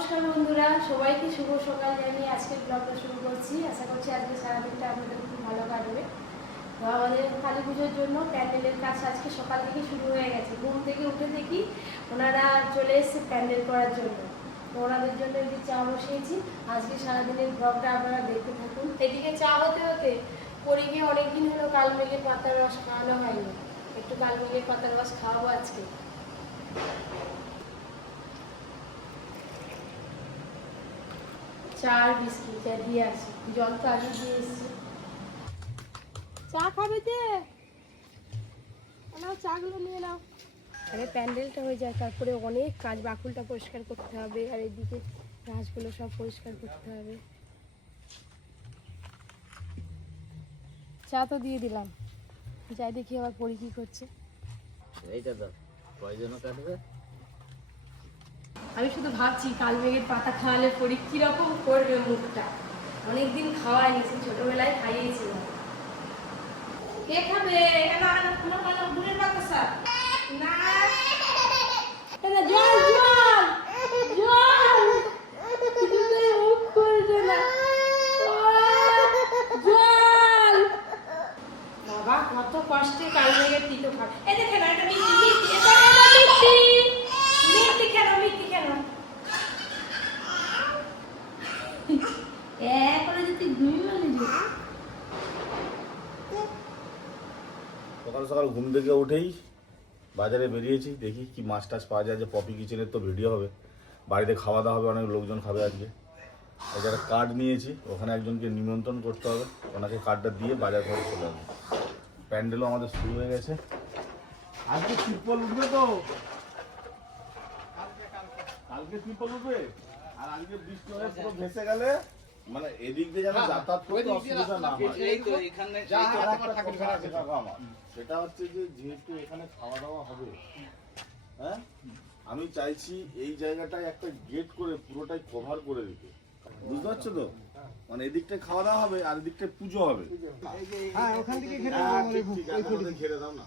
নমস্কার বন্ধুরা, সবাইকে শুভ সকাল জানিয়ে আজকের ব্লগটা শুরু করছি। আশা করছি আজকে সারাদিনটা আপনাদের খুব ভালো কাটবে। তো আমাদের কালী পুজোর জন্য প্যান্ডেলের কাজ আজকে সকাল থেকে শুরু হয়ে গেছে। ঘুম থেকে উঠে দেখি ওনারা চলে এসছে প্যান্ডেল করার জন্য। তো ওনাদের জন্য একটু চা বসিয়েছি। আজকে সারাদিনের ব্লগটা আপনারা দেখতে থাকুন। এদিকে চা হতে হতে পরীকে অনেকদিন হলো কালমেঘের পাতার রস খাওয়ানো হয়নি। একটু কালমেঘের পাতার রস খাওয়াবো আজকে। চা আর বিস্কিট যা দিয়ে আসি, জল তো আগে দিয়ে এসছি। চা খাবে যে নাও, চাগুলো নিয়ে নাও। আরে প্যান্ডেলটা হয়ে যায়, তারপরে অনেক কাজ, বাকুলটা পরিষ্কার করতে হবে আর এদিকে গাছগুলো সব পরিষ্কার করতে হবে। চা তো দিয়ে দিলাম, যাই দেখি আবার পরি কি করছে। এইটা তো কয়জন কাটবে? আমি শুধু ভাবছি কালমেঘের পাতা খাওয়ালে পরি কিরকম করবে মুখটা। অনেকদিন খাওয়াইনি, ছোটবেলায় খাইয়েছিলাম। কে খাবে? গুড়ের বাতাসা না, জল জল জল, কিছুতেই মুখ করবে না। জল বাবা, কত কষ্টে কালমেঘের তিতো খাবে। এই দেখেন এটা মিষ্টি মিষ্টি, এটা মিষ্টি মিষ্টি কেন, মিষ্টি কেন করে যদি ঘুমিয়ে সকাল সকাল ঘুম থেকে উঠেই বাজারে বেরিয়েছি, দেখি কি মাছ টাছ পাওয়া যায়। যে পপি কিচেনের তো ভিডিও হবে, বাড়িতে খাওয়া দাওয়া হবে, অনেক লোকজন খাবে আজকে। একটা কার্ড নিয়েছি, ওখানে একজনকে নিমন্ত্রণ করতে হবে, ওনাকে কার্ডটা দিয়ে বাজার করে চলে আসবে। প্যান্ডেলও আমাদের শুরু হয়ে গেছে। আজকে ত্রিপল উঠবে তো, কালকে ত্রিপল উঠবে। আর আজকে বৃষ্টি হয়ে পুরো ভেসে গেলে মানে এদিক দিয়ে যেন যাতায়াত করতে অসুবিধা না হয়। সেটা হচ্ছে যে যেহেতু এখানে খাওয়া দাওয়া হবে, হ্যাঁ, আমি চাইছি এই জায়গাটায় একটা গেট করে পুরোটাই কভার করে দিতে। বুঝতে পারছো তো? মানে এদিকটায় খাওয়া দাওয়া হবে আর এদিকটায় পুজো হবে। হ্যাঁ, ওখান থেকে ঘিরে ঘিরে দাও না।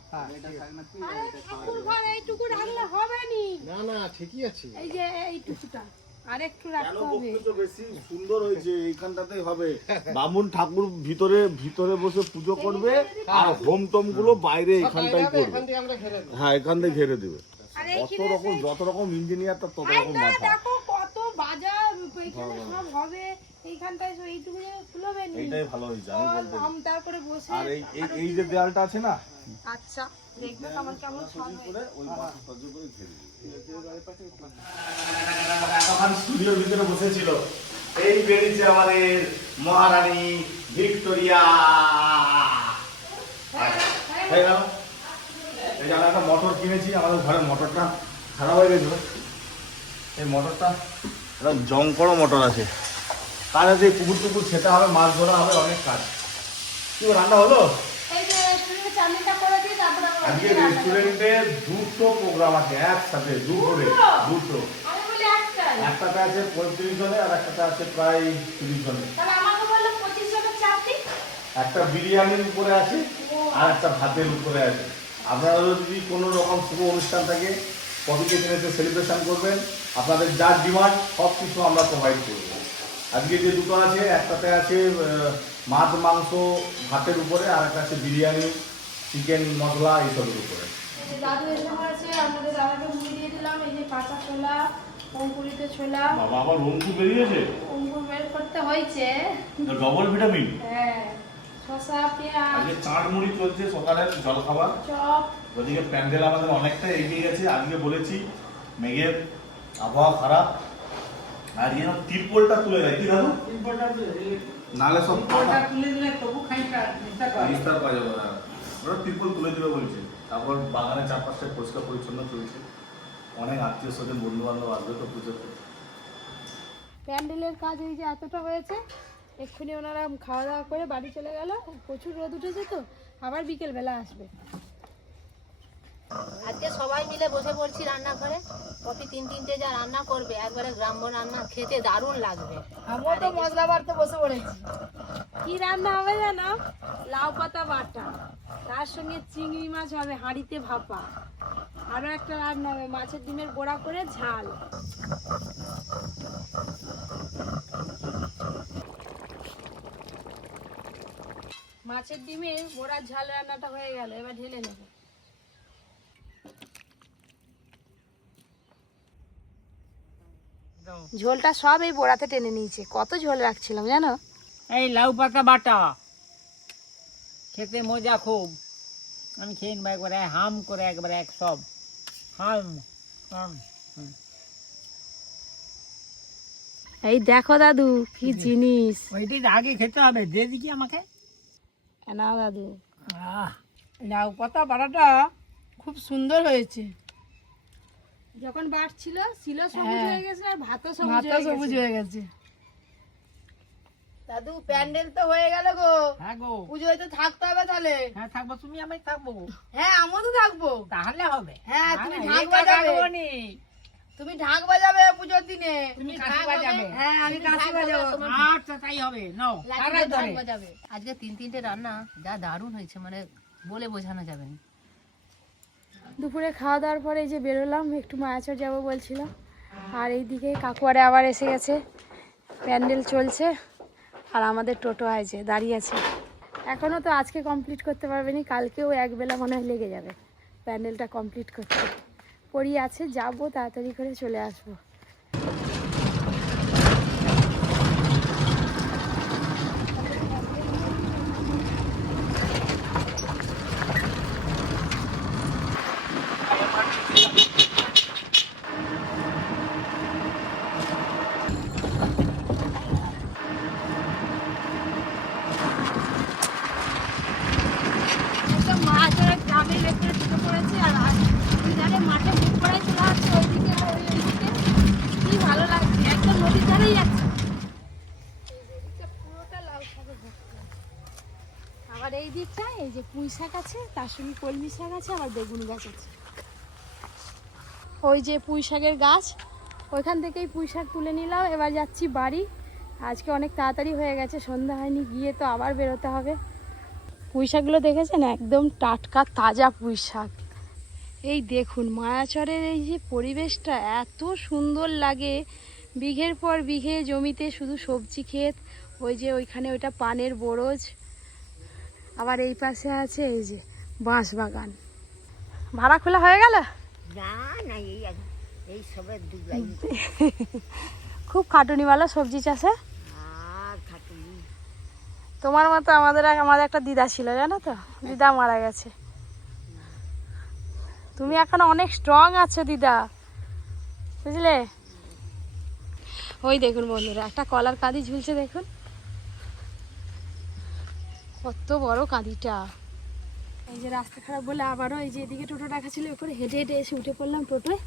এইটুকু রাখলে হবে নি। না না, ঠিকই আছে। এই যে এইটুকুটা আরেকটু রাখতে হবে। কেন বেশি সুন্দর হয়েছে, এইখানটাতেই হবে। বামুন ঠাকুর ভিতরে ভিতরে বসে পুজো করবে আর হোম টোম গুলো বাইরে এখানটাই করবে। হ্যাঁ, এখান থেকে ঘিরে দেবে। কত রকম, যত রকম ইঞ্জিনিয়ার তত রকম মাথা। দেখো কত বাজার এখানে সব হবে। এইখানটায় এইটুকু খুলবে নি। এইটাই ভালো হয়েছে আমি বলতে। তারপরে বসে আর এই যে দেয়ালটা আছে না, আচ্ছা দেখবে কেমন কেমন সব করে ওই মাথা সহ্য করে ঘিরে দিবে। এখন স্টুডিওর ভিতরে বসেছিল, এই বেরিয়েছে আমাদের মহারানী ভিক্টোরিয়া। এই যে আমরা একটা মোটর কিনেছি, আমাদের ঘরের মোটরটা খারাপ হয়ে গেছিল। এই মোটরটা একটা জংকড়ো মোটর আছে, কাজ আছে। পুকুর টুকুর খেতে হবে, মাছ ধরা হবে, অনেক কাজ। কি রান্না হলো? এই যে রেস্টুরেন্টে চাটনিটা করে দিই, তারপর আমরা আজকে রেস্টুরেন্টে দুটো প্রোগ্রাম আছে একসাথে, দুটো। আমি বলি একটাই। একটাতে আছে 35 জনে আর একটাতে আছে প্রায় 30 জনে। তাহলে আমাকে বললো 25 জনের চাটনি। একটা বিরিয়ানির উপরে আছে আর একটা ভাতের উপরে আছে। আপনারা যদি কোনো রকম শুভ অনুষ্ঠান থাকে, পপি কিচেনে সেলিব্রেশন করবেন, আপনাদের যার ডিমান্ড সব কিছু আমরা প্রোভাইড করব। আজকে যে দুটো আছে, একটাতে আছে মাছ মাংস ভাতের উপরে, আর একটা আছে বিরিয়ানি চিকেন মশলা এইসবের উপরে। দাদু এসে পড়েছে, আমাদের দাদাকে মুড়ি দিয়ে দিলাম। এই যে কাঁচা ছোলা, অঙ্কুরিত ছোলা। বাবা আবার অঙ্কুর বেরিয়েছে, অঙ্কুর বের করতে হয়েছে। Double vitamin. হ্যাঁ, শসা, পেঁয়াজ। আজকে চাট মুড়ি চলছে সকালের জলখাবার। চপ। ওদিকে প্যান্ডেল আমাদের অনেকটা এগিয়ে গেছে। আজকে বলেছি মেঘের আবহাওয়া খারাপ, আর যেন তিরপলটা তুলে দেয়। কি দাদু? নাহলে সব তুলে দিলে তবু খানিকটা নিস্তার পাওয়া যাবে না। ওরা তিরপল তুলে দেবে বলছে। তারপর বাগানের চারপাশটা পরিষ্কার পরিচ্ছন্ন চলছে। অনেক আত্মীয় স্বজন বন্ধু বান্ধব আসবে তো পুজোতে। প্যান্ডেলের কাজ এই যে এতটা হয়েছে, এক্ষুনি ওনারা খাওয়া দাওয়া করে বাড়ি চলে গেল। প্রচুর রোদ উঠেছে তো, আবার বিকেলবেলা আসবে। আজকে সবাই মিলে বসে পড়ছি রান্নাঘরে। পপি তিনটে যা রান্না করবে, একবারে গ্রাম্য রান্না, খেতে দারুণ লাগবে। আমিও তো মশলা বাড়তে বসে পড়েছি। কি রান্না হবে জানো? লাউ পাতা বাটা, তার সঙ্গে চিংড়ি মাছ হবে হাঁড়িতে ভাপা, আরো একটা রান্না হবে মাছের ডিমের বড়া করে ঝাল। মাছের ডিমে বড়ার ঝাল রান্নাটা হয়ে গেল, এবার ঢেলে নেব। ঝোলটা সব এই বড়াতে টেনে নিয়েছে, কত ঝোল রাখছিলাম জানো। এই লাউ পাতা বাটা খেতে মজা খুব। আমি খেয়ে নেবো একবারে হাম করে, একবারে এক সব হাম হাম। এই দেখো দাদু কি জিনিস। ওইটি আগে খেতে হবে, দিয়ে দিকি আমাকে। নাও দাদু। লাউ পাতা বাটাটা খুব সুন্দর হয়েছে। যখন বাটছিল ছিল সবুজ হয়ে গেছে আর ভাতও সবুজ হয়ে গেছে। দাদু প্যান্ডেল তো হয়ে গেল গো। হ্যাঁ গো, পুজোয় তো থাকতে হবে তাহলে। হ্যাঁ থাকবো, তুমি আমি থাকবো। হ্যাঁ আমিও তো থাকবো। তাহলে হবে। হ্যাঁ তুমি আমি ঢাক একা বাজাবে। থাকবো নি। তুমি ঢাক বাজাবে পুজোর দিনে। তুমি কাশি বাজাবে। হ্যাঁ আমি কাশি বাজাবো। আচ্ছা তাই হবে, নাও তারাই ধরে। আজকে 3-3টে রান্না যা দারুণ হয়েছে, মানে বলে বোঝানো যাবে না। দুপুরে খাওয়া দাওয়ার পরে এই যে বেরোলাম, একটু মায়াচর যাবো বলছিলাম। আর এইদিকে কাকুয়ারে আবার এসে গেছে, প্যান্ডেল চলছে। আর আমাদের টোটো আছে দাঁড়িয়ে আছে, এখনও তো আজকে কমপ্লিট করতে পারবে না, কালকেও একবেলা মনে হয় লেগে যাবে প্যান্ডেলটা কমপ্লিট করতে। পড়ি আছে, যাবো তাড়াতাড়ি করে চলে আসবো। আবার এই দিকটায় এই যে পুঁই শাক আছে, তার সঙ্গে কলমি শাক আছে, আবার বেগুন গাছ আছে। ওই যে পুঁই শাকের গাছ, ওইখান থেকেই পুঁই শাক তুলে নিলাম। এবার যাচ্ছি বাড়ি। আজকে অনেক তাড়াতাড়ি হয়ে গেছে, সন্ধ্যা হয়নি, গিয়ে তো আবার বেরোতে হবে। পুঁই শাকগুলো দেখেছেন, একদম টাটকা তাজা পুঁই শাক। এই দেখুন মায়াচরের এই যে পরিবেশটা এত সুন্দর লাগে, বিঘের পর বিঘে জমিতে শুধু সবজি ক্ষেত। ওই যে ওইখানে ওইটা পানের বরজ, আবার এই পাশে আছে এই যে বাঁশ বাগান। ভাড়া খোলা হয়ে গেল? খুব খাটুনিওয়ালা সবজি চাষে। তোমার মতো আমাদের একটা দিদা ছিল জানো তো, দিদা মারা গেছে। তুমি এখন অনেক স্ট্রং আছো দিদা, বুঝলে। ওই দেখুন বন্ধুরা, একটা কলার কাঁদি ঝুলছে দেখুন, কত বড় কাঁদিটা। এই যে রাস্তা খারাপ বলে আবারও এই যে এদিকে টোটো রাখা ছিল, ওপরে হেঁটে হেঁটে এসে উঠে পড়লাম টোটোয়।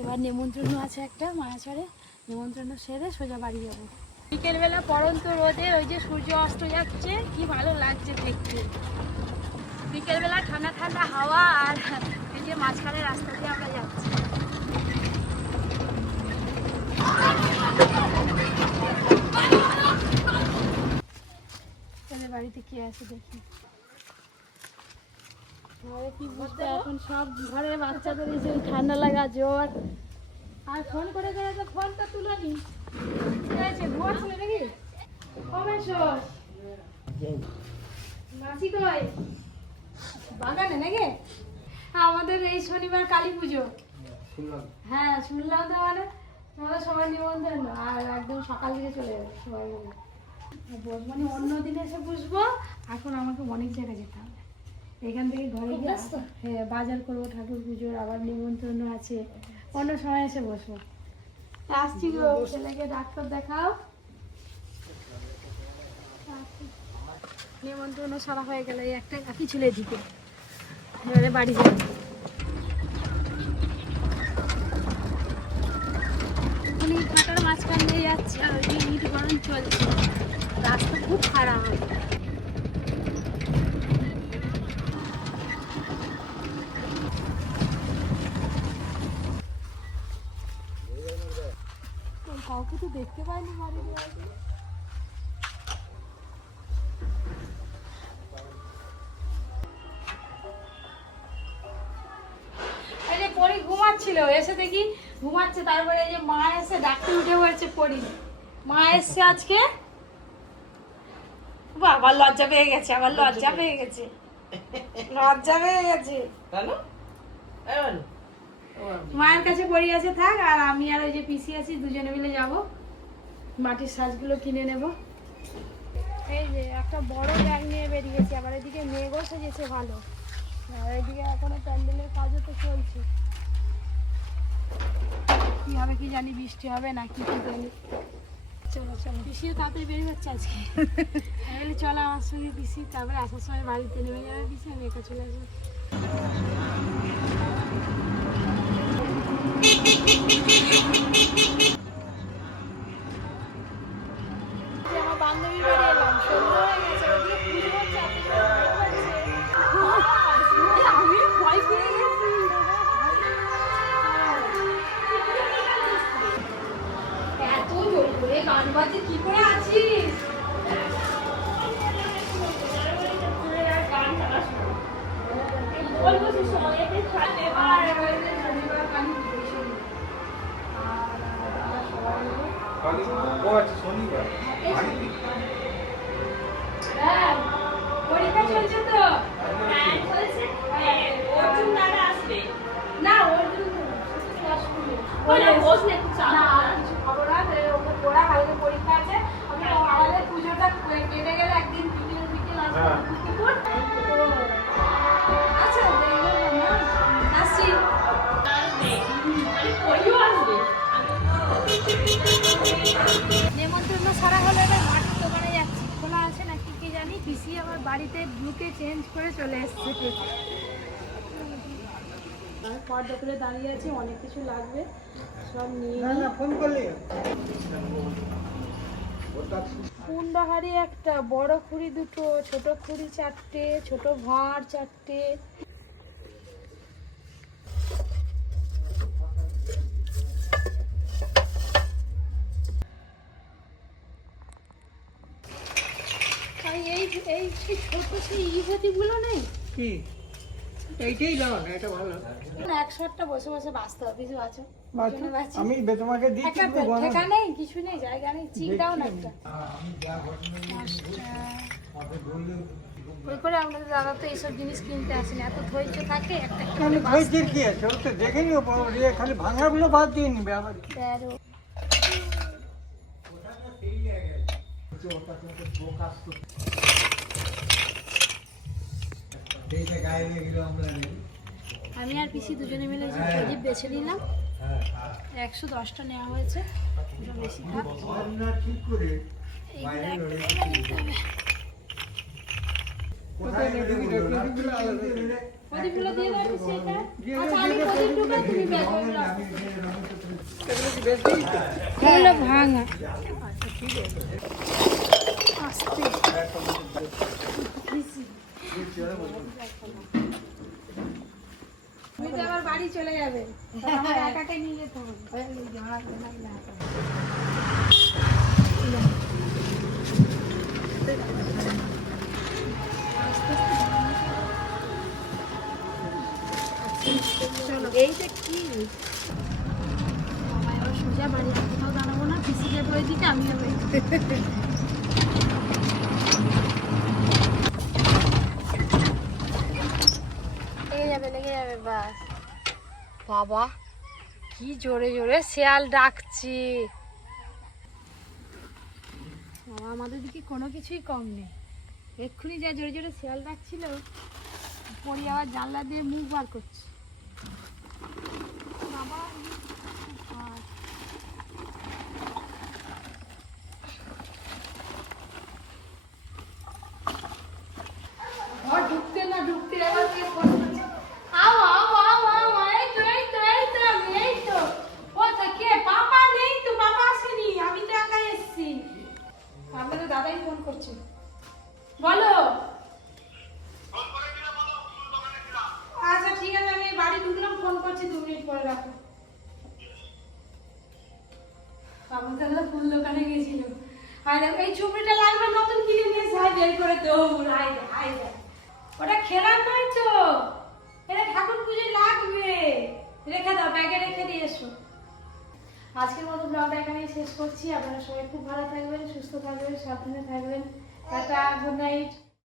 এবার নেমন্ত্রণ আছে একটা মায়াচরে, নেমন্ত্রণ সেরে সোজা বাড়ি যাবো। বিকেলবেলা পড়ন্ত রোদে ওই যে সূর্য অস্ত যাচ্ছে, কি ভালো লাগছে দেখতে। বিকেলবেলা ঠান্ডা ঠান্ডা হাওয়া, আর এই যে মাঝখানে রাস্তা দিয়ে আমরা যাচ্ছি। বাড়িতে কে আছে দেখি। ঘরে কি বুঝতে, এখন সব ঘরে বাচ্চাদের এই যে ঠান্ডা লাগা জ্বর। আর ফোন করে করে তো ফোনটা তুলে নি, ঘুমাচ্ছিল নাকি? মাসি কই? বাগানে নাকি? আমাদের এই শনিবার কালী পুজো। হ্যাঁ শুনলাম তো, মানে আমাদের সবাই নিমন্ত্রণ, আর একদম সকাল থেকে চলে যাবে সবাই মিলে। মানে অন্য দিনে এসে বুঝবো, এখন আমাকে অনেক জায়গায় যেতে হবে। এখান থেকে ঘরে গিয়ে হ্যাঁ বাজার করবো, ঠাকুর পুজোর আবার নিমন্ত্রণ আছে, অন্য সময় এসে বসবো। আসছি গো, ছেলেকে ডাক্তার দেখাও। নিমন্ত্রণ সারা হয়ে গেল, এই একটা কাকি ছিল এদিকে, এবারে বাড়ি যাবো। ফাঁকার মাঝখান দিয়ে যাচ্ছি, আর ওই ইট গরম চলছে, রাস্তা খুব খারাপ। কাউকে তো দেখতে পাইনি বাড়ির বাইরে। এই যে পরি ঘুমাচ্ছিল, এসে দেখি ঘুমাচ্ছে, তারপরে এই যে মা এসে ডাকতে উঠে পড়েছে পরি। মা এসছে আজকে, বাবা লজ্জা পেয়ে গেছে, আবার লজ্জা পেয়ে গেছে, লজ্জা পেয়ে গেছে। মায়ের কাছে পড়ে আছে থাক, আর আমি আর ওই যে পিসি আছি, দুজনে মিলে যাব মাটির সাজগুলো কিনে নেব। এই যে একটা বড় ব্যাগ নিয়ে বেরিয়েছি, আবার এদিকে মেঘও সেজেছে ভালো, আর এদিকে এখনো প্যান্ডেলের কাজও তো চলছে। কি হবে কি জানি, বৃষ্টি হবে না কি জানি। চলো চলো, পিসিও তাড়াতাড়ি বেরিয়ে যাচ্ছে আজকে। তাহলে চলো আমার সঙ্গে পিসি, তারপরে আসার সময় বাড়িতে নেমে যাবে পিসি, আমি একা চলে আসবো। আমার বান্ধবী বাড়ি এলাম, সন্ধ্যা হয়ে গেছে, ওদিকে পুজো হচ্ছে, আমি ভয় পেয়ে গেছি। এত জোর করে গান বাজে, কি করে আছিস? হ্যাঁ, পরীক্ষা চলছে তো। হ্যাঁ চলছে। অর্জুন দাদা আসবে না, অর্জুন কিছু খবর আছে, ওকে পড়া কালকে পরীক্ষা আছে। আমি আমাদের পুজোটা কেটে গেলে একদিন বিকেল বিকেল আসবে। আচ্ছা আসছি, নেমন্তন্ন সারা হলে এবার মাটির দোকানে যাচ্ছি, খোলা আছে নাকি কি জানি। পিসি আমার বাড়িতে ঢুকে চেঞ্জ করে চলে এসছে। পর্দা করে দাঁড়িয়ে আছি, অনেক কিছু লাগবে, সব নিয়ে ফোন করলে। কুন্ডাহারি একটা, বড় খুঁড়ি দুটো, ছোট খুঁড়ি চারটে, ছোট ভাঁড় চারটে। এই এই সেই ছোট সেই ইভেটিগুলো নেই কি এইটাই দাও না, এটা ভালো। এক শটটা বসে বসে বাঁচতে হবে, কিছু আছে আমি তোমাকে দিচ্ছি, একটা ঠেকা নেই, কিছু নেই, জায়গা নেই, চিক দাও না একটা। ওই করে আমাদের দাদা তো এইসব জিনিস কিনতে আসেনি, এত ধৈর্য থাকে একটা একটা করে ধৈর্যের কি আছে, ওর তো দেখে নিও, খালি ভাঙাগুলো বাদ দিয়ে নিবে আবার। 13 আমি আর পিসি দুজনে মিলে যে প্রদীপ বেছে নিলাম, 110টা নেওয়া হয়েছে, বেশি থাক। প্রদীপগুলো দিয়ে দাও পিসি, এটা আচ্ছা আমি প্রদীপ ঢুকাই, তুমি ব্যাগগুলো রাখো। এগুলো ভাঙা, আচ্ছা ঠিক আছে, আস্তে তুমি তো আবার বাড়ি চলে যাবে, আমার একাকে নিয়ে যেতে হবে। চলো, এইটা কি সোজা বাড়ি, কোথাও দাঁড়াবো না, পিসি যাবো ওইদিকে, আমি যাবো এইদিকে। লেগে যাবে বাস। বাবা কি জোরে জোরে শেয়াল ডাকছে, বাবা আমাদের দিকে কোনো কিছুই কম নেই। এক্ষুনি যা জোরে জোরে শেয়াল ডাকছিল, পরি আবার জানলা দিয়ে মুখ বার করছে। বাবা ঢুকতে না ঢুকতে আবার কে ফোন করছে, আও আও আও আও, এই তো এই তো এই তো আমি, এই তো ও তো কে, পাপা নেই তো, পাপা আসেনি, আমি তো একাই এসেছি। আপনাদের দাদাই ফোন করছে, বলো। আচ্ছা ঠিক আছে, আমি বাড়ি ঢুকলাম, ফোন করছি, 2 মিনিট পরে রাখো। আমাদের দাদা ফুল দোকানে গেছিল, আর এই চুপড়িটা লাগবে নতুন কিনে নিয়ে যাই, বের করে দৌড়, হাই হাই, ওটা খেলার নয় তো, এটা ঠাকুর পুজোয় লাগবে, রেখে দাও, ব্যাগে রেখে দিয়ে এসো। আজকের মতো ব্লগটা এখানেই শেষ করছি। আপনারা সবাই খুব ভালো থাকবেন, সুস্থ থাকবেন, সাবধানে থাকবেন, টাটা, গুড নাইট।